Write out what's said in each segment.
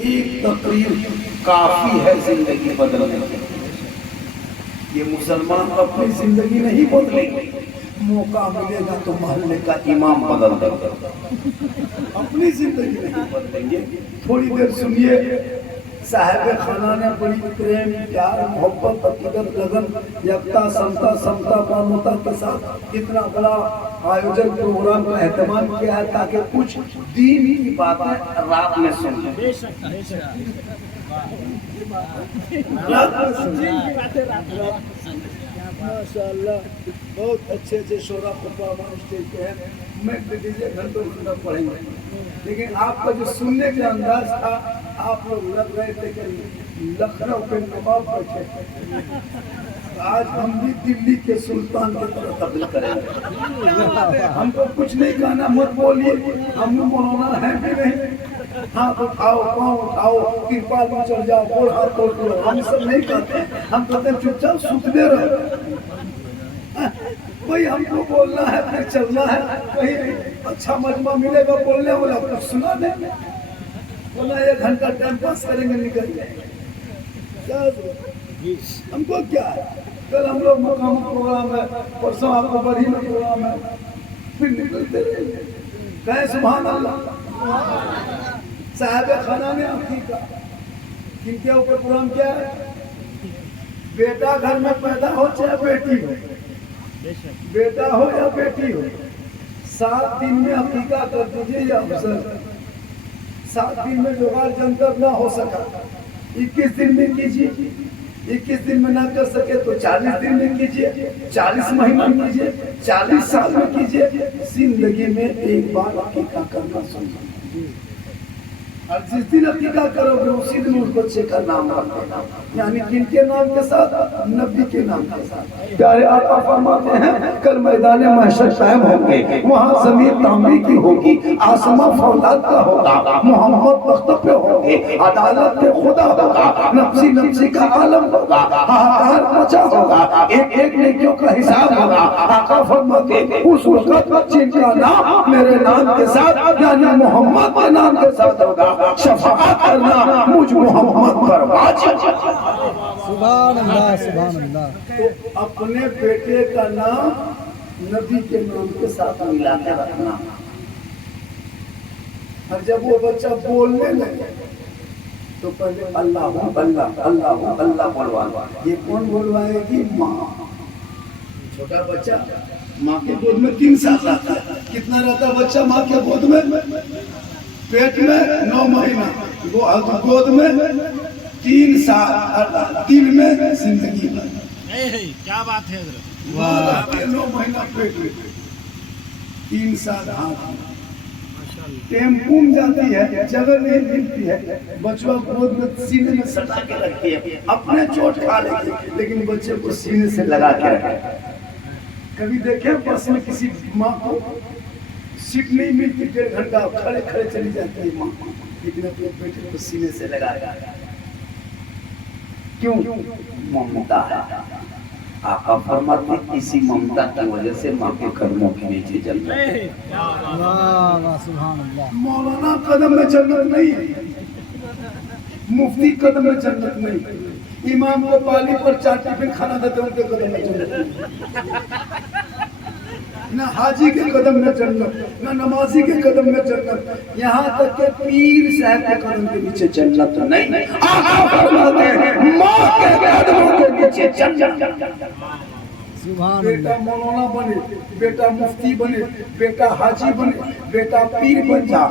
ایک تقریر کافی ہے زندگی بدلنے کے لیے۔ یہ مسلمان اپنی زندگی نہیں بدلیں گے، موقع ملے گا تو محلے کا امام بدل دیں گے، اپنی زندگی نہیں بدلیں گے۔ تھوڑی دیر سنیے، صاحب خانہ نے بڑی پریم، پیار، محبت، عقیدت، لگن، یکتا، سمتا مامتا کے ساتھ اتنا بڑا آیوجن پروگرام کا اہتمام کیا ہے تاکہ کچھ دین کی باتیں رات میں سنیں۔ ماشاءاللہ بہت اچھے اچھے شعراء خطبہ اسٹیج پہ ہیں، میں دیجیے گھنٹوں گھنٹوں پڑھیں گے، لیکن آپ کا جو سننے کا انداز تھا، آپ لوگ لگ رہے تھے کہ لکھنؤ پہ نواب بیٹھے۔ آج ہم بھی دلی کے سلطان کی طرح تبدیل کریں گے۔ ہم کو کچھ نہیں کہنا، مت بولیے، ہم مولانا ہیں بھی نہیں، ہاتھ اٹھاؤ، پاؤں اٹھاؤ، ترپال میں چڑھ جاؤ، گول ہاتھ توڑ کرو، ہم سب نہیں کہتے ہیں۔ ہم کہتے ہیں چپ چاپ سوچتے رہو، بھئی ہم کو بولنا ہے، پھر چلنا ہے، کہیں اچھا مجمع ملے گا بولنے والا کچھ سنا دیں گے، بولا 1 گھنٹہ ٹائم پاس کریں گے، نکل جائیں گے۔ ہم کو کیا ہے، کل ہم لوگ مقام پروگرام ہے، پرسوں آپ کو بڑھی میں پروگرام ہے، پھر نکلتے رہیں گے۔ کہیں سبحان اللہ۔ صاحب خانہ نے عقیقہ کن کے اوپر پروگرام کیا ہے؟ بیٹا گھر میں پیدا ہو چاہے بیٹی ہو، بیٹا ہو یا بیٹی ہو، 7 دن میں عقیقہ کر دیجئے یا افضل، 7 دن میں جگاڑ جنتر نہ ہو سکا 21 دن میں کیجئے، 21 دن میں نہ کر سکے تو 40 دن میں کیجئے، 40 مہینہ کیجئے، 40 سال میں کیجئے۔ زندگی میں ایک بار عقیقہ کرنا سننا، اور جس دن عقیقہ کرو گے اسی دن اس بچے کا نام رکھ دینا، یعنی کن کے نام کے ساتھ؟ نبی کے نام کے ساتھ۔ پیارے آقا فرماتے ہیں کل میدان محشر قائم ہوں گے، وہاں زمین تانبے کی ہوگی، آسمان فولاد کا ہوگا، محمد تخت پہ ہوں گے، عدالت پہ خدا ہوگا، نفسی نفسی کا عالم ہوگا، ہاہکار مچا ہوگا، ایک ایک نیکیوں کا حساب ہوگا۔ آقا فرماتے اس وقت جن کا نام میرے نام کے ساتھ یعنی محمد کے نام کے ساتھ ہوگا، شفاعت کرنا مجھ محمد پر واجب۔ سبحان اللہ سبحان اللہ۔ تو اپنے بیٹے کا نام نبی کے نام کے ساتھ ملا کے رکھنا، اور جب وہ بچہ بولنے لگے تو پہلے اللہ اللہ اللہ اللہ بلوانا۔ یہ کون بلوائے گی؟ ماں۔ چھوٹا بچہ ماں کے گود میں 3 سال رہتا ہے، کتنا رہتا بچہ ماں کے گود میں؟ پیٹ میں 9 مہینہ، گود میں 3 سال، دل میں زندگی میں۔ کیا بات ہے حضرت؟ 9 مہینہ پیٹ میں، 3 سال ہاتھ میں۔ ٹیمپو میں جاتی ہے، جگہ نہیں ملتی ہے، بچہ گود میں سینے میں سٹا کے رکھتی ہے، اپنے چوٹ کھا لیتی ہے لیکن بچے کو سینے سے لگا کے رکھے۔ کبھی دیکھیں بس میں کسی ماں کو سیٹ نہیں ملتی، 1.5 گھنٹہ کھڑے کھڑے چلی جاتی ہے ماں، لیکن اپنے بیٹے کو سینے سے لگا رہا۔ کیوں؟ ممتا ہے۔ آقا فرماتے اسی ممتا کی وجہ سے ماں کے قدموں کے نیچے جنت ہے۔ مولانا قدم میں جنت نہیں، مفتی قدم میں جنت نہیں، امام کو پالی پر 4 ٹفن کھانا دیتے ان کے قدم میں جنت نہیں، نہ حاجی کے قدم میں جنت، نہ نمازی کے قدم میں جنت، یہاں تک کہ پیر صاحب کے قدم کے نیچے جنت نہیں۔ آقا فرماتے ہیں ماں کے قدموں کے نیچے جنت۔ بیٹا مولانا بنے، بیٹا مفتی بنے، بیٹا حاجی بنے، بیٹا پیر بن جا،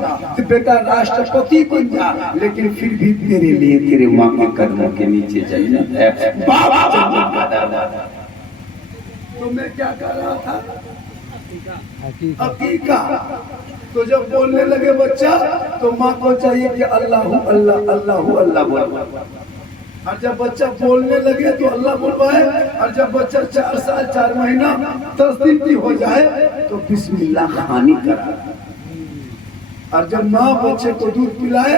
بیٹا راشٹرپتی بن جا، لیکن پھر بھی تیرے لیے تیرے ماں کے قدموں کے نیچے جنت ہے، بابا جنت کا دروازہ۔ تو میں کیا کہہ رہا تھا؟ عقیقہ۔ تو جب بولنے لگے بچہ تو ماں کو چاہیے کہ اللہ اللہ اللہ اللہ بولے، اور جب بچہ بولنے لگے تو اللہ بلوائے، اور جب بچہ 4 سال 4 مہینہ 10 دن کی ہو جائے تو بسم اللہ خوانی کرائے، اور جب ماں بچے کو دودھ پلائے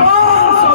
500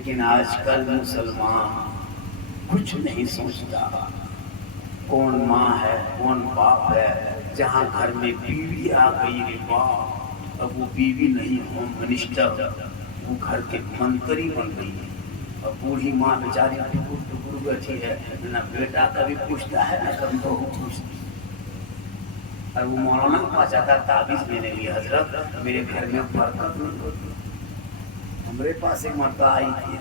لیکن آج کل مسلمان کچھ نہیں سوچتا، کون ماں ہے کون باپ ہے، جہاں گھر میں بیوی آ گئی رے باپ، اب وہ بیوی نہیں ہوم منسٹر، وہ گھر کے منتری بن گئی ہے، اور بوڑھی ماں بیچاری ٹکر ٹکر بیٹھی ہے، نہ بیٹا کبھی پوچھتا ہے نہ کبھی بہو پوچھتی، اور وہ مولانا کو پاس جاتا تعویذ لینے لیے، حضرت میرے گھر میں برکت نہیں ہوتی۔ ہمارے پاس ایک مرتبہ آئی تھی،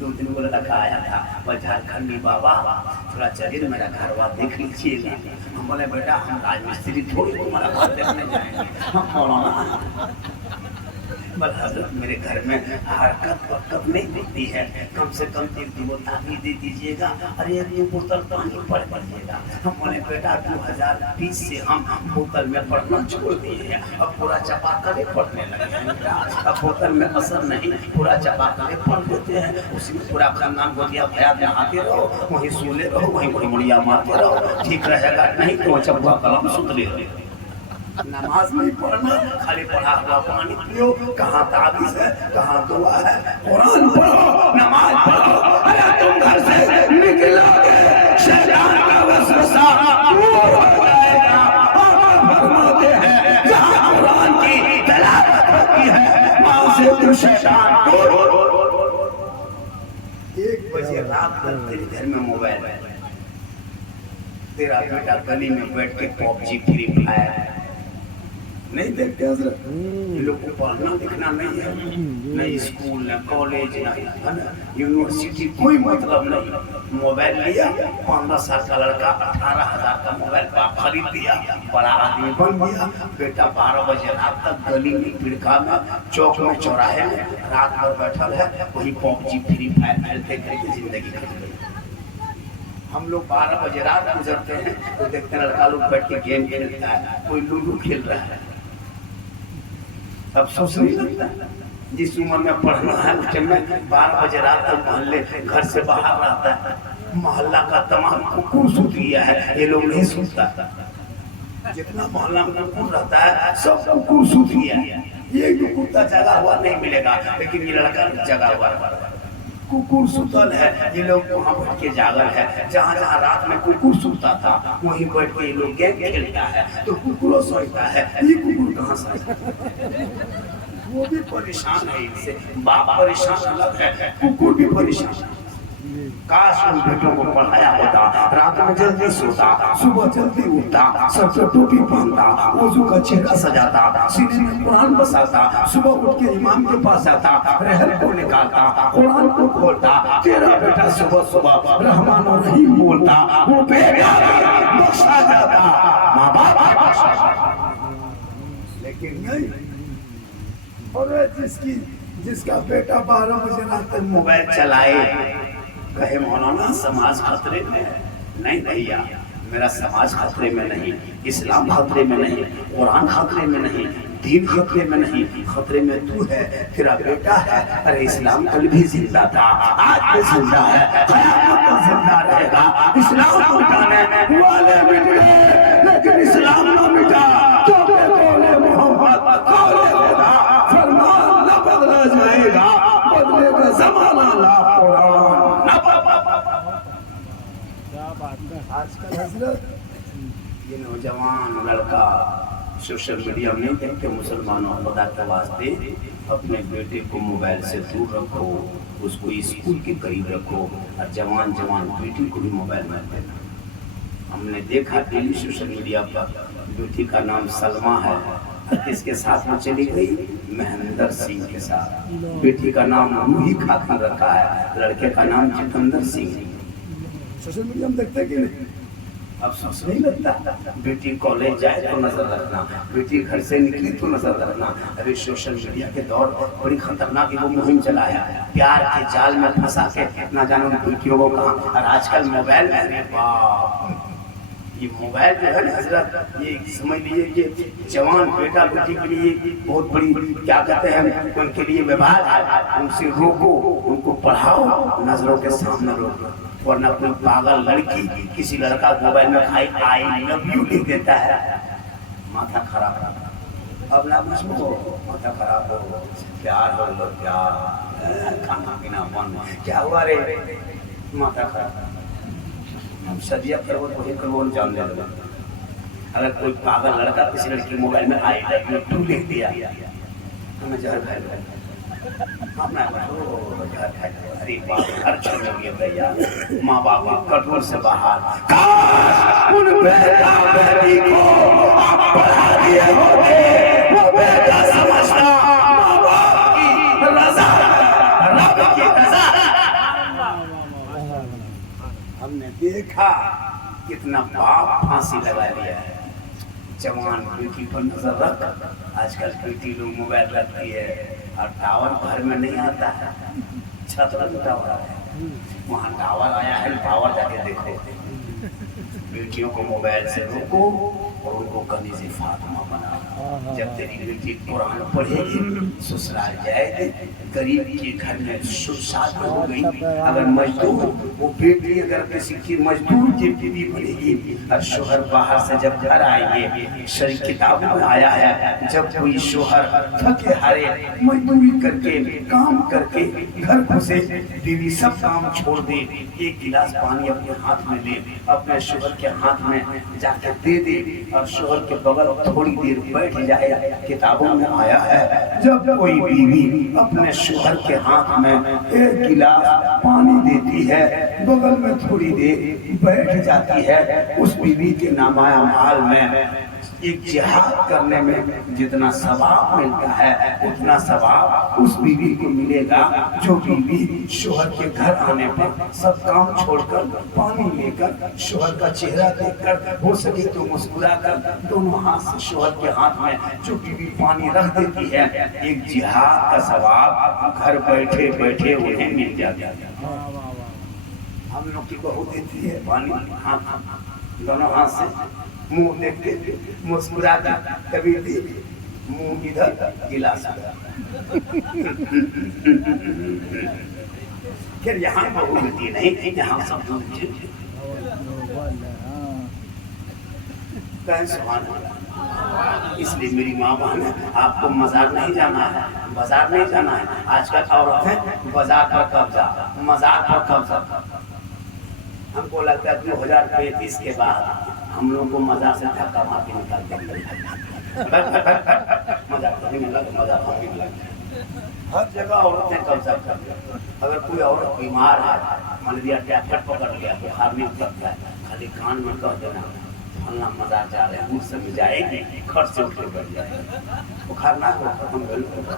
دو دن کو لڑکا آیا تھا، وہ جھارکھنڈی بابا تھوڑا چلیے میرا گھر وار دیکھ لیجیے گا۔ ہم بولے بیٹا ہم راج مستری تھوڑی تمہارا گھر دیکھنے جائیں گے، ہم مولانا بس حضرت میرے گھر میں حرکت وقت نہیں دکھتی ہے، کم سے کم 2 تعویذ دے دیجیے گا اور 1 بوتل پانی پڑھ دیجیے گا۔ ہم بولے بیٹا 2020 سے ہم بوتل میں پڑھنا چھوڑ دیے ہیں، اب پورا چپا کرے پڑھنے لگے ہیں بیٹا، اب بوتل میں اثر نہیں، پورا چپا کرے پڑھ دیتے ہیں، اسی میں پورا خاندان گودیا بھیا میں آتے رہو، وہیں سولے رہو، وہیں بڑی بڑھیا مارتے رہو، ٹھیک رہے گا، نہیں تو چپا کلام سترے رہے۔ نماز نہیں پڑھنا، خالی پڑھا ہوا پانی پیو، کہاں تعویذ ہے کہاں دعا ہے، قرآن پڑھو نماز پڑھو، اگر تم گھر سے نکلو گے شیطان کا وسوسہ دور ہو جائے گا۔ آقا فرماتے ہیں جہاں قرآن کی تلاوت ہوتی ہے وہاں سے تو شیطان دور۔ 1 بجے رات تک تیرے گھر میں موبائل ہے، تیرا بیٹا گلی میں بیٹھ کے پاپ جی فری فائر نہیں دیکھتے حضرت، یہ لوگ کو پڑھنا لکھنا نہیں ہے، نہ اسکول نہ کالج نہ یونیورسٹی، کوئی مطلب نہیں، موبائل لیا 15 سال کا لڑکا 18,000 کا موبائل باپ خرید دیا، بڑا آدمی بن گیا، بیٹا 12 بجے رات تک گلی میں پڑکا میں چوک میں چوراہے میں رات بھر بیٹھل ہے، وہی پاپ جی فری فائر کھیلتے کھیلتے زندگی کٹ گئی۔ ہم لوگ 12 بجے رات گزرتے ہیں تو دیکھتے ہیں لڑکا لوگ بیٹھ کے گیم کھیلتا ہے، کوئی لوڈو کھیل رہا ہے، افسوس نہیں لگتا؟ جس عمر میں پڑھنا ہے اس میں 12 بجے رات تک محلے گھر سے باہر رہتا ہے، محلہ کا تمام ککڑ سوت گیا ہے، یہ لوگ نہیں سوتا، جتنا محلہ میں ککڑ رہتا ہے سب ککڑ سوت گیا ہے، یہ جو کتا جگا ہوا نہیں ملے گا، لیکن یہ لڑکا جگا ہوا ہے، ککڑ سوتل ہے، یہ لوگ وہاں بیٹھ کے جاگل ہے، جہاں جہاں رات میں ککڑ سوتا تھا وہیں بیٹھ کے یہ لوگ گیم کھیلتا ہے، تو ککڑوں سوچتا ہے یہ ککڑ کہاں سے، وہ بھی پریشان ہے ان سے، باپ پریشان الگ ہے، ککڑ بھی پریشان ہے۔ کاش ان بیٹوں کو پڑھایا ہوتا، رات میں جلدی سوتا، صبح جلدی اٹھتا، سر پہ ٹوپی پہنتا، وضو کا چہرہ سجاتا، سینے میں قرآن بساتا، صبح اٹھ کے امام کے پاس جاتا، رحل کو نکالتا، قرآن کو کھولتا، تیرا بیٹا صبح صبح رحمان و رحیم بولتا، وہ بیٹا بخشا جاتا، ماں باپ بخشا، لیکن نہیں۔ اور جس کا بیٹا 12 بجے رات تک موبائل چلائے، کہے مولانا سماج خطرے میں ہے، نہیں بھیا میرا سماج خطرے میں نہیں، اسلام خطرے میں نہیں، قرآن خطرے میں نہیں، دین خطرے میں نہیں، خطرے میں تو ہے، تیرا بیٹا ہے، ارے اسلام کل بھی زندہ تھا، آج بھی زندہ ہے، قیامت تک زندہ رہے گا، اسلام مٹانے والے مٹ گئے لیکن اسلام نہ مٹا، تو کہ قول محمد قول خدا، فرمان نہ بدلا جائے گا، بدلے گا زمانہ لا قرآن۔ آج کل حضرت یہ نوجوان لڑکا سوشل میڈیا میں نہیں دیکھتے، مسلمانوں خدا کے واسطے اپنے بیٹے کو موبائل سے دور رکھو، اس کو اسکول کے قریب رکھو، اور جوان بیٹی کو بھی موبائل میں دینا۔ ہم نے دیکھا ڈیلی سوشل میڈیا پر، بیٹی کا نام سلمہ ہے، کس کے ساتھ وہ چلی گئی؟ مہندر سنگھ کے ساتھ، بیٹی کا نام روحی خاتون رکھا ہے، لڑکے کا نام جتندر سنگھ۔ سوشل میڈیا ہم دیکھتے کہ نہیں؟ افسوس نہیں لگتا؟ بیٹی کالج جائے تو نظر رکھنا، بیٹی گھر سے نکلی تو نظر رکھنا۔ ابھی سوشل میڈیا کے دور بڑی خطرناک وہ مہم چلایا، پیار کے جال میں پھنسا کے نہ جانے بیٹیوں کو کہاں، اور آج کل موبائل میں یہ موبائل جو ہے نا حضرت، یہ سمجھ لیجیے کہ جوان بیٹا بیٹی کے لیے بہت بڑی کیا کہتے ہیں، ان کے لیے وبال ہے، ان سے روکو، ان کو پڑھاؤ، نظروں کے سامنے روکو، ورنہ کوئی پاگل لڑکی کسی لڑکا موبائل میں آئی لو یو لکھ دیتا ہے، ماتھا خراب رہتا ہے۔ اب نہ کچھ ہو ماتھا خراب ہو پیار ہو لو پیار کھانا پینا من کیا ہوا رے ماتھا خراب ہم سدیا کرو وہی کرو جاننے لگا اگر کوئی پاگل لڑکا کسی لڑکی موبائل میں آئی لو یو لکھ دیا ہمیں زہر کھائے گا ہم نہ زہر کھائے گا ارے باپ گھر چھوڑ گئے بھیا ماں باپ کنٹرول سے باہر کاش ان بیٹا بیٹی کو آپ پڑھا دیے ہوتے وہ بیٹا سمجھتا ماں باپ کی رضا رب کی رضا ہم نے دیکھا کتنا باپ پھانسی لگا لیا ہے جوان بیٹی پر نظر رکھ آج کل بیٹی لوگ موبائل رکھتی ہے اور ٹاور گھر میں نہیں آتا ہے چھت پر ٹاور ہے وہاں ٹاور آیا ہے ٹاور جا کے دیکھو بیٹیوں کو موبائل سے روکو اور ان کو کنیز فاطمہ بنا جب تیری بیٹی قرآن پڑھے گی سسرال جائے گی غریب کے گھر میں شادی ہو گئی اگر مزدور وہ بیٹی اگر کسی کی مزدور کی بیوی بنے گی اور شوہر باہر سے جب گھر آئیں گے شریف کتابوں میں آیا ہے جب کوئی شوہر تھکے ہارے مزدوری کر کے کام کر کے گھر گھسے بیوی سب کام چھوڑ دے ایک گلاس پانی اپنے ہاتھ میں لے اپنے شوہر کے ہاتھ میں جا کے دے دے اور شوہر کے بغل تھوڑی دیر بیٹھ جائے کتابوں میں آیا ہے جب کوئی بیوی اپنے شوہر کے ہاتھ میں ایک گلاس پانی دیتی ہے بغل میں تھوڑی دیر بیٹھ جاتی ہے اس بیوی کے نامہ اعمال میں ایک جہاد کرنے میں جتنا ثواب ملتا ہے اتنا ثواب اس بیوی کو ملے گا جو بیوی شوہر کے گھر آنے پر سب کام چھوڑ کر پانی لے کر شوہر کا چہرہ دیکھ کر ہو سکے تو مسکرا کر دونوں ہاتھ سے شوہر کے ہاتھ میں جو بیوی پانی رکھ دیتی ہے ایک جہاد کا ثواب گھر بیٹھے بیٹھے انہیں مل جاتا ہے ہم لوگ کی بہو دیتی ہے پانی ہاتھ دونوں ہاتھ سے منہ دیکھ کے مسکرا کر کبھی منہ ادھر گلاس پھر یہاں بہو ملتی نہیں یہاں سب سبحان اللہ اس لیے میری ماں بہن آپ کو مزار نہیں جانا ہے بازار نہیں جانا ہے آج کل عورتیں بازار پر قبضہ مزار پر قبضہ ہم کو لگتا ہے 2035 کے بعد ہم لوگوں کو مزار سے دھکا مار کے نکال دیں مزار ہر جگہ عورتیں قبضہ کر دیں اگر کوئی عورت بیمار ہے ملیریا ٹیبلٹ پکڑ لیا بخار نہیں اترتا ہے خالی کان میں کہہ دینا فلانا مزار جا رہے ہیں اس سے جائے گی خرچ سے اٹھ کے بیٹھ جائے بخار نہ ہو ختم بالکل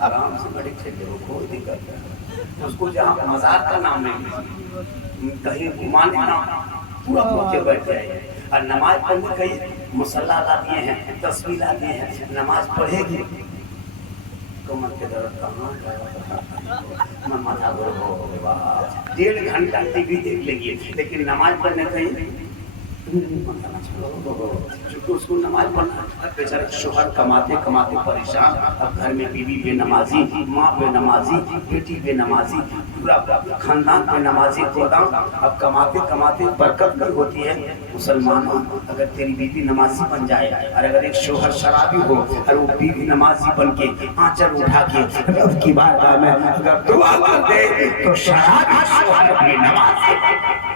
آرام سے گاڑی چلے وہ کوئی دقت نہیں اس کو جہاں مزار کا نام نہیں کہیں گھمانے نام پورا ہو کے بیٹھ جائے اور نماز پڑھنے کہیں مصلی لاتے ہیں تصویر لاتے ہیں نماز پڑھے گی کمر کے درد کہاں میں ماتھا گرو ہو 1.5 گھنٹہ ٹی وی دیکھ لیں گے لیکن نماز پڑھنے کہیں اس کو نماز پڑھنا بیچارے شوہر کماتے کماتے پریشان اب گھر میں بیوی بے نمازی ماں بے نمازی بیٹی بے نمازی پورا خاندان بے نمازی خدام اب کماتے کماتے برکت بھی ہوتی ہے مسلمانوں اگر تیری بیوی نمازی بن جائے اور اگر ایک شوہر شرابی ہو اور وہ بیوی نمازی بن کے آنچل اٹھا کے رب کی بارگاہ میں اگر دعا کر دے تو شرابی شوہر بھی نمازی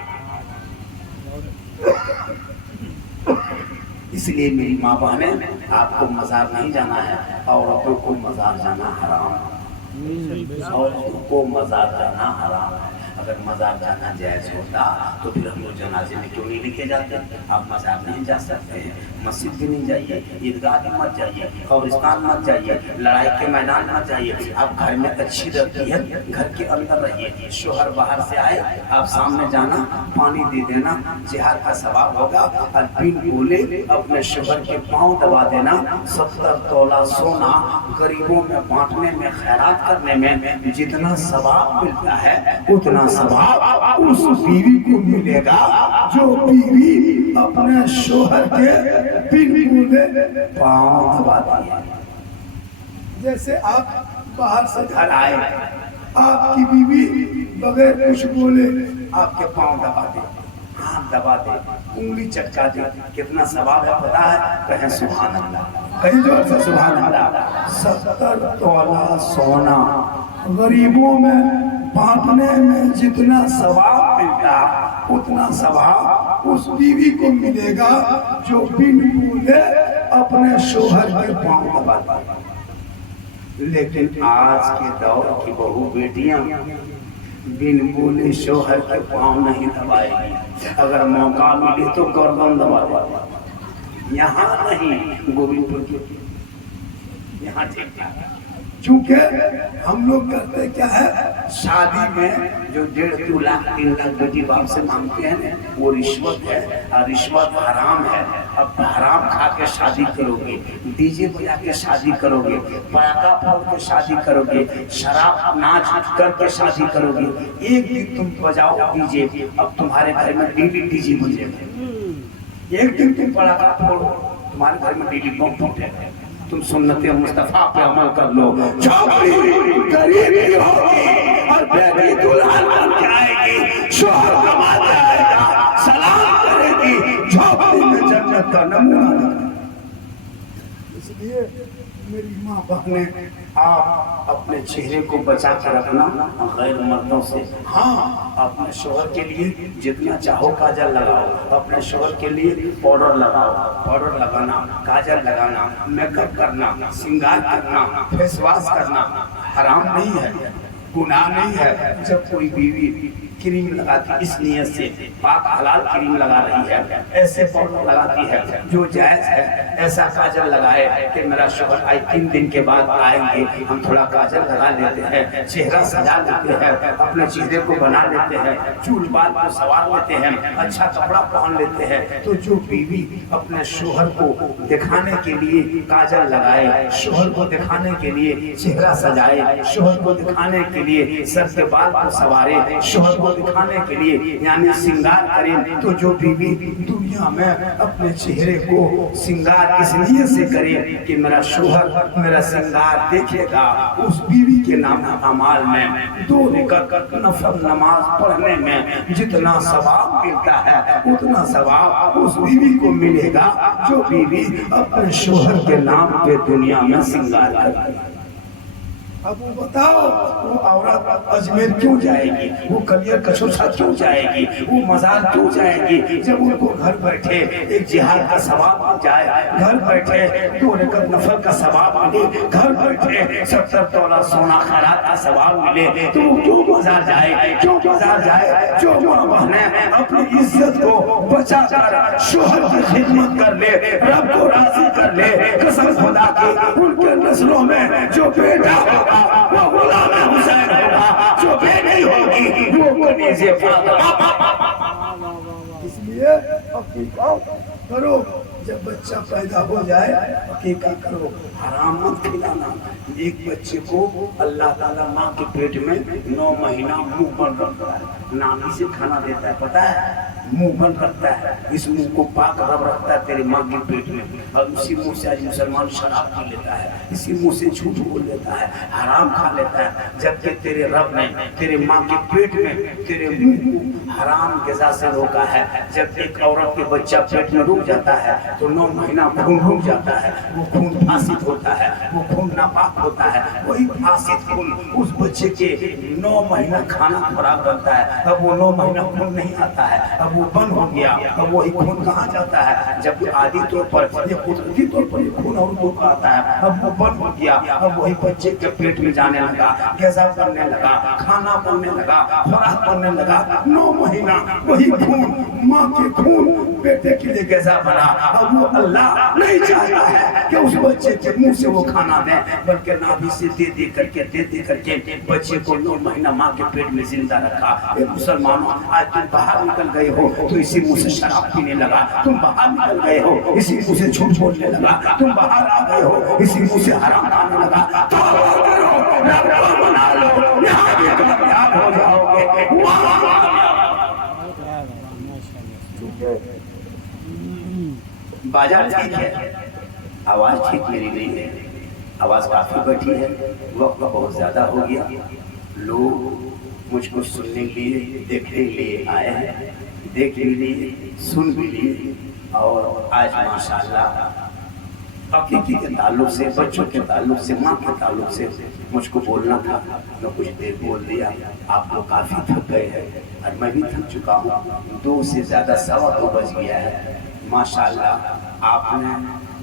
اس لیے میری ماں بہنیں آپ کو مزار نہیں جانا ہے عورتوں کو مزار جانا حرام ہے عورتوں کو مزار جانا حرام ہے اگر مزار جانا جائز ہوتا تو پھر ہم لوگ جنازے میں کیوں نہیں لکھے جاتے آپ مزار نہیں جا سکتے ہیں مسجد بھی نہیں جائیے عیدگاہ بھی مت جائیے قبرستان مت جائیے لڑائی کے میدان مت جائیے آپ گھر میں اچھی رہتی ہے گھر کے اندر رہیے شوہر باہر سے آئے آپ سامنے جانا پانی دے دینا جہاد کا ثواب ہوگا اور بن بولے اپنے شوہر کے پاؤں دبا دینا 70 تولہ سونا غریبوں میں بانٹنے میں خیرات کرنے میں جتنا ثواب ملتا ہے اتنا ثواب اس بیوی کو ملے گا جو بیوی اپنے شوہر کے بن بولے پاؤں دباتی ہے جیسے آپ باہر سے گھر آئے آپ کی بیوی بغیر کچھ بولے آپ کے پاؤں دبا دے ہاتھ دبا دے انگلی چٹکا دے کتنا ثواب ہے پتا ہے کہیں سبحان اللہ کہیں زور سے سبحان اللہ. 70 تولہ سونا غریبوں میں بانٹنے میں جتنا ثواب ملتا اتنا ثواب اس بیوی کو ملے گا جو بن بولے اپنے شوہر کے پاؤں دباتا. لیکن آج کے دور کی بہو بیٹیاں بن بولے شوہر کے پاؤں نہیں دبائے گی. اگر موقع ملے تو گردن دبا دے. یہاں نہیں گوبند پور کی یہاں ٹھیک ٹھاک. چونکہ ہم لوگ کرتے کیا ہے شادی میں جو 1.5 لاکھ 3 لاکھ بیٹی باپ سے مانگتے ہیں وہ رشوت ہے اور رشوت حرام ہے. اب حرام کھا کے شادی کرو گے, ڈی جے بجا کے شادی کرو گے, پٹاخہ پھوڑ کے شادی کرو گے, شراب ناچ کر کے شادی کرو گے. ایک دن تم بجاؤ ڈی جے, اب تمہارے گھر میں ڈیلی ڈی جے بجے گا. ایک دن تم پٹاخہ پھوڑو تمہارے گھر میں ڈیلی بم پھوٹے گا. تم سنت مصطفیٰ پہ عمل کر لو. چھوکری غریبی ہوگی اور بیٹی دلہن بن کے آئے گی, شوہر کماتا آئے گا, سلام کرے گی, چھوکری میں جنت کا نمونہ دکھائے. اس لیے میری ماں بہنیں آپ اپنے چہرے کو بچا کر رکھنا غیر مردوں سے. ہاں اپنے شوہر کے لیے جتنا چاہو کاجل لگاؤ, اپنے شوہر کے لیے پاؤڈر لگاؤ, پاؤڈر لگانا, کاجل لگانا, میک اپ کرنا, سنگار کرنا, فیس واش کرنا حرام نہیں ہے, گناہ نہیں ہے. جب کوئی بیوی کریم لگاتی اس نیت سے پاک حلال کریم لگا رہی ہے, ایسے پاؤڈر لگاتی ہے جو جائز ہے, ایسا کاجل لگائے کہ میرا شوہر آئے 3 دن کے بعد آئیں گے, ہم تھوڑا کاجل لگا لیتے ہیں, چہرہ سجا لیتے ہیں, اپنے چہرے کو بنا لیتے ہیں, چول بال کو سوار لیتے ہیں, اچھا کپڑا پہن لیتے ہیں. تو جو بیوی اپنے شوہر کو دکھانے کے لیے کاجل لگائے, شوہر کو دکھانے کے لیے چہرہ سجائے, شوہر کو دکھانے کے لیے سر کے بال کو سوارے, شوہر کو دکھانے کے لیے یعنی سنگار کریں, تو جو بیوی دنیا میں اپنے چہرے کو سنگار اس لیے سے کرے کہ میرا شوہر میرا سنگار دیکھے گا, اس بیوی کے نام اعمال میں 2 رکعت نفل نماز پڑھنے میں جتنا ثواب ملتا ہے اتنا ثواب اس بیوی کو ملے گا جو بیوی اپنے شوہر کے نام پہ دنیا میں سنگار کرتی ہے. اب وہ بتاؤ وہ عورت اجمیر کیوں جائے گی, وہ کلیر کچھوچا کیوں جائے گی, وہ مزار کیوں جائے گی, جب ان کو گھر بیٹھے ایک جہاد کا ثواب مل جائے, گھر بیٹھے 2 رکعت نفل کا ثواب ملے, گھر بیٹھے 70 تولہ سونا خیرات کا ثواب ملے, تو وہ کیوں مزار جائے, کیوں مزار جائے؟ جو ماں بہنیں اپنی عزت کو بچا کر شوہر کی خدمت کر لے, رب کو راضی کر لے, قسم خدا کی ان کے نسلوں میں جو بیٹا ہوگا وہ غلام حسین ہوگا, جو بیٹی ہوگی وہ کنیزِ فاطمہ. اس لیے عقیقہ کرو, جب بچہ پیدا ہو جائے عقیقہ کرو, حرام مت کھلانا. ایک بچے کو اللہ تعالیٰ ماں کے پیٹ میں 9 مہینہ منہ بند رکھتا ہے, نامی سے کھانا دیتا ہے, پتا ہے منہ بند رکھتا ہے, اس منہ کو پاک رب رکھتا ہے تیرے ماں کے پیٹ میں, اور اسی منہ سے آج مسلمان شراب پی لیتا ہے, اسی منہ سے جھوٹ بول لیتا ہے, حرام کھا لیتا ہے, جبکہ تیرے رب نے تیرے ماں کے پیٹ میں تیرے منہ کو حرام غذا سے روکا ہے. جب ایک عورت کے بچہ پیٹ میں رک جاتا ہے تو 9 مہینہ خون رک جاتا ہے, وہ خون فاسد ہوتا ہے, وہ خون ناپاک ہوتا ہے, وہی فاسد خون اس بچے کے 9 مہینہ کھانا خوراک بنتا ہے. اب وہ 9 مہینہ خون نہیں آتا ہے, اب وہ بند ہو گیا, اب وہی خون کہاں جاتا ہے؟ جب عادی طور پر یہ قدرتی طور پر یہ خون عورتوں کا آتا ہے, اب وہ بند ہو گیا, اب وہی بچے کے پیٹ میں جانے لگا, غذا بننے لگا, کھانا بننے لگا, خوراک بننے لگا. 9 مہینہ وہی خون ماں کے خون بیٹے کے لیے غذا بنا. اب وہ اللہ نہیں چاہتا ہے کہ اس بچے کے منہ سے وہ کھانا دیں, بلکہ نابی سے دے دے کر کے بچے کو 9 مہینہ ماں کے پیٹ میں زندہ رکھا. اے مسلمانوں, آج تم باہر نکل گئے ہو تو اسی منہ سے شراب پینے لگا, تم باہر نکل گئے ہو اسی منہ سے جھوٹ بولنے لگا, تم باہر آ گئے ہو اسی منہ سے حرام کھانے لگا. توبہ کرو, رب کو منا لو, یہاں بھی کامیاب ہو جاؤ گے, وہاں باجا ٹھیک ہے, آواز ٹھیک میری نہیں ہے, آواز کافی بیٹھی ہے, وقت بہت زیادہ ہو گیا, لوگ مجھ کو سننے کے لیے دیکھنے کے لیے آئے ہیں, دیکھ بھی لیے, سن بھی لیے, اور آج ماشاءاللہ عقیقے کے تعلق سے، بچوں کے تعلق سے، ماں کے تعلق سے مجھ کو بولنا تھا، میں کچھ دیر بول دیا۔ آپ لوگ کافی تھک گئے ہیں اور میں بھی تھک چکا ہوں، 2 سے زیادہ 2:15 بج گیا ہے۔ ماشاءاللہ آپ نے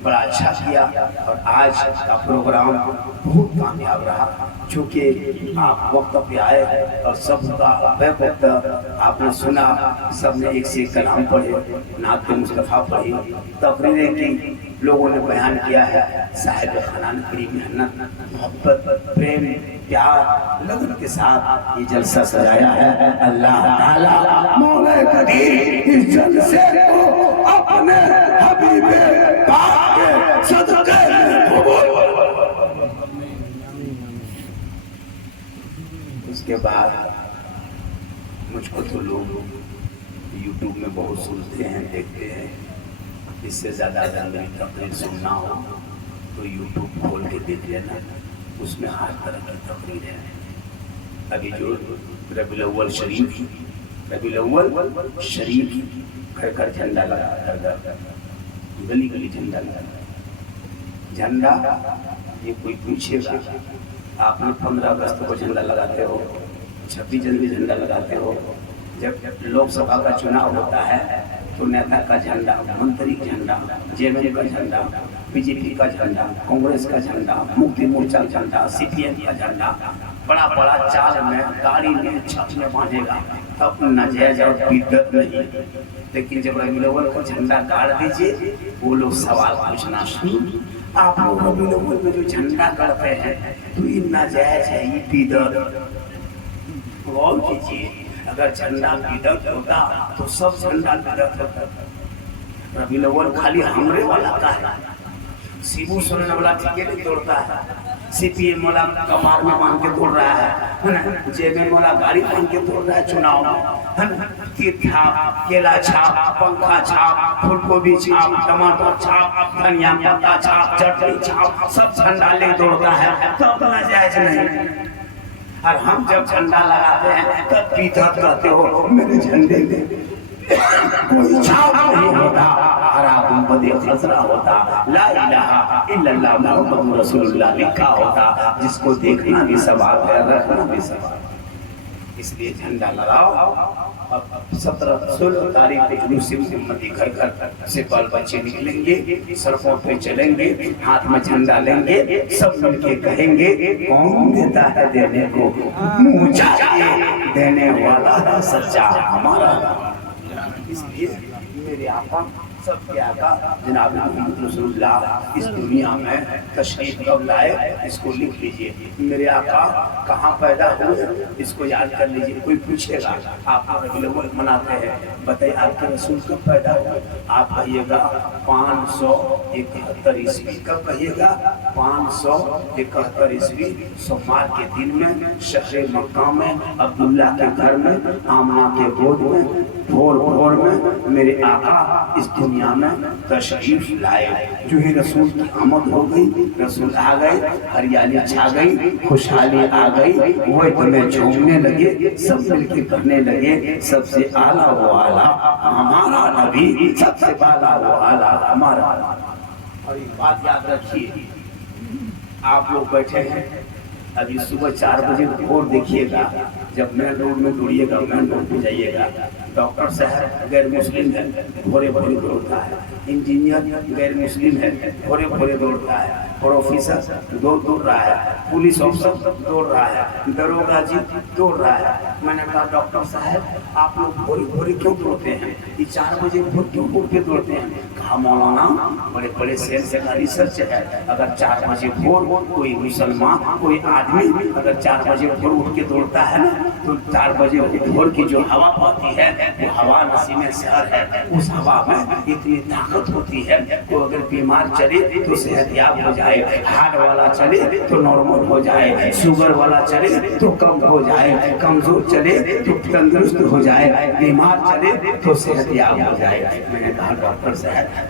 بڑا اچھا کیا اور آج کا پروگرام بہت کامیاب رہا، چونکہ آپ وقت پہ آئے اور سب کا بے وقت آپ نے سنا، سب نے ایک سے ایک کلام پڑھے، نعت مصطفیٰ پڑھی، تقریریں کی، لوگوں نے بیان کیا ہے صاحب خانان کی محنت، محبت، پریم، پیار، لگن کے ساتھ یہ جلسہ سجایا ہے۔ اللہ تعالیٰ مولا قدیر اس جلسے کو اپنے حبیب پاک کے صدقے میں قبول۔ اس کے بعد مجھ کو تو لوگ یوٹیوب میں بہت سنتے ہیں، دیکھتے ہیں، اس سے زیادہ اگر میری تقریر سننا ہو تو یوٹیوب کھول کے دیکھ لینا، اس میں ہر طرح کی تقریر ہے۔ ابھی جو ربیع الاول شریف گھر گھر جھنڈا لگا، گھر گھر گلی گلی جھنڈا لگا، جھنڈا یہ کوئی پوچھے گا آپ نے 15 اگست کو جھنڈا لگاتے ہو، 26 جنوری جھنڈا لگاتے ہو، جب لوک سبھا کا چناؤ ہوتا ہے تو نیتا کا جھنڈا، منتری کا جھنڈا، جے ایم کا جھنڈا، بی جے پی کا جھنڈا، کانگریس کا جھنڈا، مکتی مورچہ کا جھنڈا، سی پی ایم کا جھنڈا، بڑا بڑا چال میں، گاڑی میں، چھت میں باندھے گا، تب ناجائز اور بدعت نہیں۔ لیکن جب ربیع الاول کا جھنڈا گاڑ دیجیے، وہ لوگ سوال پوچھنا شروع، آپ لوگ ربیع الاول میں جو جھنڈا گڑتے ہیں تو یہ ناجائز ہے، یہ بدعت۔ غور کیجیے، اگر جھنڈا بدعت ہوتا تو سب جھنڈا بدعت ہوتا۔ ربیع الاول خالی ہمرے والا کا ہے، سیبو سننے والا ٹھیکے نہیں توڑتا ہے، سی پی ایم والا کمار میں باندھ کے توڑ رہا ہے، جے ایم والا گاڑی باندھ کے توڑ رہا ہے چناؤ میں، تیر چھاپ، کیلا چھاپ، پنکھا چھاپ، پھول گوبھی چھاپ، ٹماٹر چھاپ، دھنیا پتا چھاپ، چٹنی چھاپ، سب جھنڈا لے دوڑتا ہے، تب ناجائز نہیں۔ اور ہم جب جھنڈا لگاتے ہیں تب بدعت کہتے ہو، میرے جھنڈے میں کوئی چھاپ نہیں ہوتا، حرام گنبد خضرا ہوتا، لا الہ الا اللہ محمد رسول اللہ لکھا ہوتا، جس کو دیکھنا بھی ثواب ہے، رکھنا بھی ثواب ہے۔ اس لیے جھنڈا لگاؤ۔ اب 16 تاریخ کو جلوس امتی گھر گھر سے بال بچے نکلیں گے، سڑکوں پہ چلیں گے، ہاتھ میں جھنڈا لیں گے، سب مل کے کہیں گے کون دیتا ہے دینے کو، منہ چاہیے دینے والا ہے سچا ہمارا۔ اس لیے میرے آقا، سب کے آقا جناب محمد رسول اللہ اس دنیا میں تشریف کب لائے، اس کو لکھ لیجئے۔ میرے آقا کہاں پیدا ہوئے، اس کو یاد کر لیجئے۔ کوئی پوچھے گا آپ ربیع الاول مناتے ہیں، بتائیے آپ کے رسول کب پیدا ہوئے، آپ کہیے گا 571 عیسوی۔ کب کہیے گا؟ 571 عیسوی سوموار کے دن میں شہر مکہ میں عبداللہ کے گھر میں آمنہ کے گود میں بھور میں میرے آقا اس دنیا میں تشریف لائے۔ جو ہی رسول کی آمد ہو گئی، رسول آ گئے، ہریالی چھا گئی، خوشحالی آ گئی، وہ تمہیں جھومنے لگے، سب مل کے کرنے لگے سب سے اعلیٰ وہ اعلیٰ ہمارا نبی، سب سے بالا وہ اعلیٰ ہمارا۔ اور ایک بات یاد رکھیے، آپ لوگ بیٹھے ہیں ابھی صبح 4 بجے بھور دیکھیے گا، جب مین روڈ میں دوڑیے گا، مین روڈ پہ جائیے گا، ڈاکٹر صاحب غیر مسلم ہے، بھورے بھورے دوڑتا ہے، انجینئر غیر مسلم ہے، بھورے بھورے دوڑتا ہے، پروفیسر دوڑ رہا ہے، پولیس افسر دوڑ رہا ہے، دروگا جی دوڑ رہا ہے۔ میں نے کہا ڈاکٹر صاحب آپ لوگ بھورے بھورے کیوں دوڑتے ہیں، یہ 4 بجے بھور کیوں اٹھ کے دوڑتے ہیں؟ کہا مولانا بڑے بڑے سینس کا ریسرچ ہے، اگر 4 بجے بھور کوئی مسلمان کوئی آدمی اگر 4 بجے بھور اٹھ کے دوڑتا ہے نا، تو 4 بجے بھور کی جو ہوا پاتی ہے وہ ہوا نسیم سحر ہے، اس ہوا میں اتنی طاقت ہوتی ہے کہ اگر بیمار چلے تو صحت یاب ہو جائے، ہارٹ والا چلے تو نارمل ہو جائے، شوگر والا چلے تو کم ہو جائے، کمزور چلے تو تندرست ہو جائے، بیمار چلے تو صحت یاب ہو جائے۔ میں نے کہا ڈاکٹر صاحب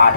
8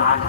8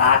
8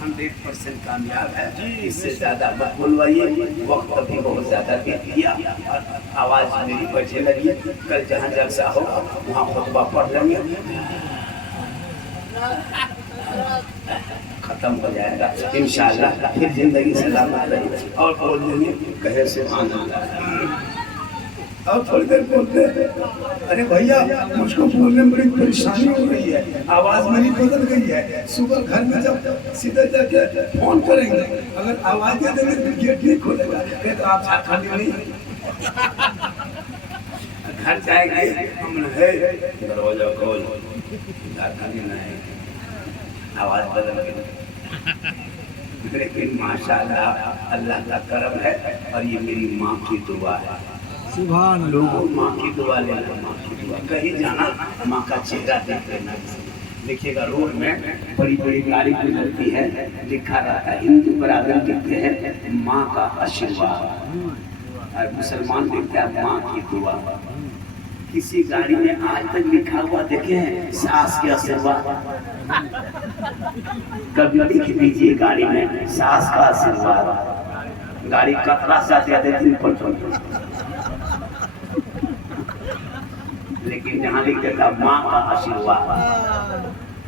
100% کامیاب ہے. اس سے زیادہ مت بلوائیے. وقت ابھی بہت زیادہ دے دیا اور آواز میری بجنے لگی. کل جہاں جلسہ ہوگا وہاں خطبہ پڑھ لیں گے, ختم ہو جائے گا انشاءاللہ. پھر زندگی سلامت رہے اور بول دیں گے کہے سبحان اللہ. اور تھوڑی دیر بولتے ہیں ارے بھیا مجھ کو بولنے میں بڑی پریشانی ہو رہی ہے, آواز میری بدل گئی ہے. صبح گھر میں جب سیدھے جا کے فون کریں گے اگر آواز دے دیں گے تو گیٹ نہیں کھولے گا. تو آپ چاہ کھانے نہیں گھر جائے گے ہم ہے دروازہ کھول گھر کھانے نہ ہے, آواز بدل گئی. لیکن ماشاءاللہ اللہ کا کرم ہے اور یہ میری ماں کی دعا ہے. سبحان اللہ. لوگوں ماں کی دعا لینا, ماں کی دعا. کہیں جانا ماں کا چہرہ دیکھ لینا. دیکھیے گا روڈ میں بڑی بڑی گاڑی گزرتی ہے, لکھا رہتا ہے ہندو برادر لکھتے ہیں ماں کا آشیرواد, اور مسلمان لکھتے ہیں ماں کی دعا. کسی گاڑی میں آج تک لکھا ہوا دیکھے ہیں ساس کے آشیرواد؟ کبھی لکھ دیجیے گاڑی میں ساس کا آشیرواد. گاڑی کترا سے زیادہ دن پر چلتی, لیکن جہاں لکھ دیتا ماں کا آشیرواد,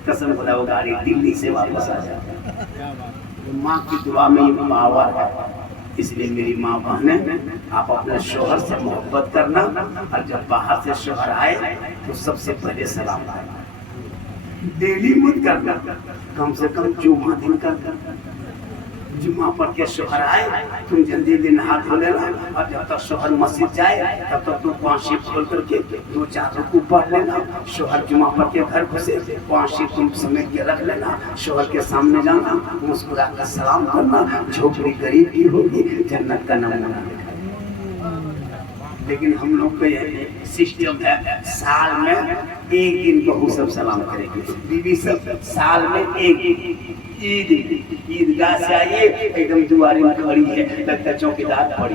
قسم خدا وہ گاڑی دلی سے واپس آ جاتی. ماں کی دعا میں یہ پاور ہے. اس لیے میری ماں بہنیں آپ اپنے شوہر سے محبت کرنا, اور جب باہر سے شوہر آئے تو سب سے پہلے سلام کرنا. ڈیلی مت کرنا, کم سے کم جمعہ دن کرنا. جمعہ پڑھ کے شوہر آئے تم جلدی دن ہاتھ دھو لینا, اور جب تک شوہر مسجد جائے تب تک تم 5 شیف کھول کر کے 2-4 رکوع پڑھ لینا. شوہر جمعہ پڑھ کے گھر گھسے 5 شیف تم سمیٹ کے رکھ لینا. شوہر کے سامنے جانا, مسکرا کر سلام کرنا. جھوپڑی غریب کی ہوگی, جنت کا نمونہ. لیکن ہم لوگ کا یہ سسٹم ہے سال میں 1 دن بہو سب سلام کریں گے, بیوی سب سال میں 1 دن. عیدگاہ سے آئیے ایک دم دوارے میں کھڑی ہے, لگتا چوکیدار پڑی.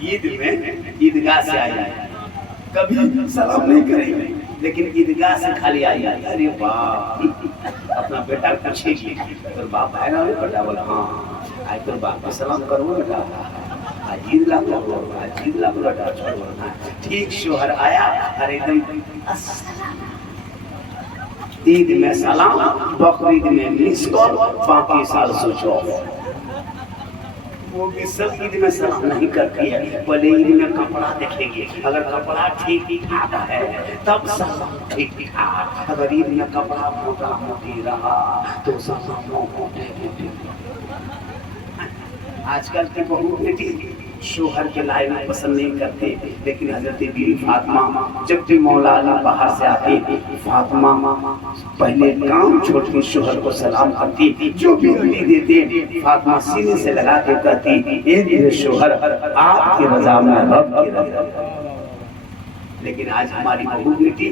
عید میں عیدگاہ سے آئیے, کبھی سلام نہیں کریں گے, لیکن عیدگاہ سے خالی آئیے. ارے باپ, اپنا بیٹا پوچھے گی تو باپ ہے نا بیٹا, بولا ہاں آئے تو باپ کو سلام کرو بیٹا, عید لا کرو, عید لا بیٹا چھوڑو. ٹھیک شوہر آیا اور ایک دم عید میں سلام, بقرعید میں مس کال, باقی سال سوچو. وہ بھی سب عید میں سلام نہیں کرتی ہے, پہلے عید میں کپڑا دیکھیں گے. اگر کپڑا ٹھیک ٹھاک ہے تب سلام ٹھیک ٹھاک. اگر عید میں کپڑا موٹا موٹی رہا تو سلام موٹے موٹے. آج کل کی بہو بیٹی شوہر کے لائن پسند نہیں کرتے, لیکن حضرت بیوی فاطمہ جب بھی مولا علی باہر سے آتی, فاطمہ پہلے کام چھوڑ کے شوہر کو سلام کرتی. جو بھی روٹی دیتے فاطمہ سینے سے لگا کے کہتی اے میرے شوہر آپ کی رضا میں رب کی رضا. لیکن آج ہماری بہو بیٹی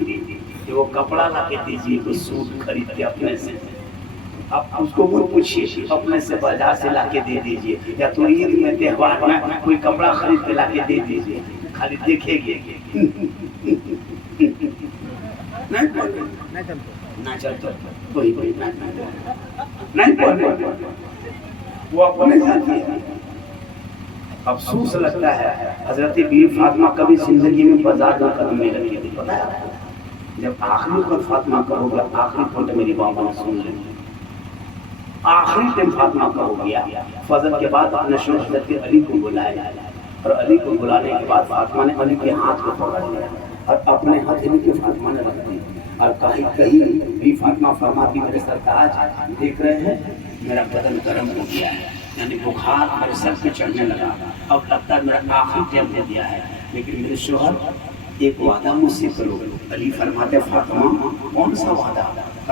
کہ وہ کپڑا لا کے دیجیے تو سوٹ خرید کے اپنے سے, اب اس کو وہ پوچھیے اپنے سے بازار سے لا کے دے دیجیے, یا تو عید میں تہوار میں کوئی کپڑا خرید کے لا کے دے دیجیے. خالی دیکھے گی نہیں چلتا کوئی نہیں پڑھنے, وہ اپنے جاتی ہے. افسوس لگتا ہے حضرت بیوی فاطمہ کبھی زندگی میں بازار میں قدم نہیں رکھی تھی. پتا ہے جب آخری وقت فاطمہ کا ہو گیا, آخری پھوٹ میری بابا نے سن لی, آخری ٹائم فاطمہ کا ہو گیا. فجر کے بعد اپنے شوہر حضرت علی کو بلایا, اور علی کو بلانے کے بعد فاطمہ نے علی کے ہاتھ کو پکڑ لیا اور اپنے ہاتھ علی کے فاطمہ نے رکھ دی. اور کہیں بھی فاطمہ فرماتی میرے سرتاج دیکھ رہے ہیں میرا بدن گرم ہو گیا ہے, یعنی بخار میرے سر پہ چڑھنے لگا, اب لگتا ہے میرا آخری ٹائم ہو گیا ہے. لیکن میرے شوہر ایک وعدہ مجھ سے کرو. علی فرماتے فاطمہ کون سا وعدہ؟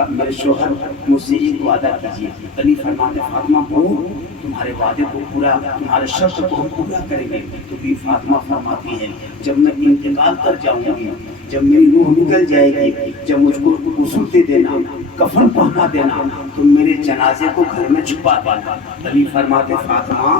میرے شوہر مجھ سے ایک وعدہ کیجیے. علی فرماتے فاطمہ بولو, تمہارے وعدے کو پورا, تمہارے شرط کو ہم پورا کریں گے. تو بھی فاطمہ فرماتی ہے جب میں انتقال کر جاؤں گی, جب میری روح نکل جائے گی, جب مجھ کو غسل دے دینا, کفن پہنا دینا, تو میرے جنازے کو گھر میں چھپا دینا. علی فرماتے فاطمہ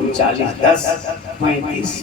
39 10 35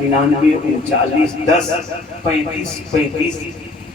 99 39 10 35 35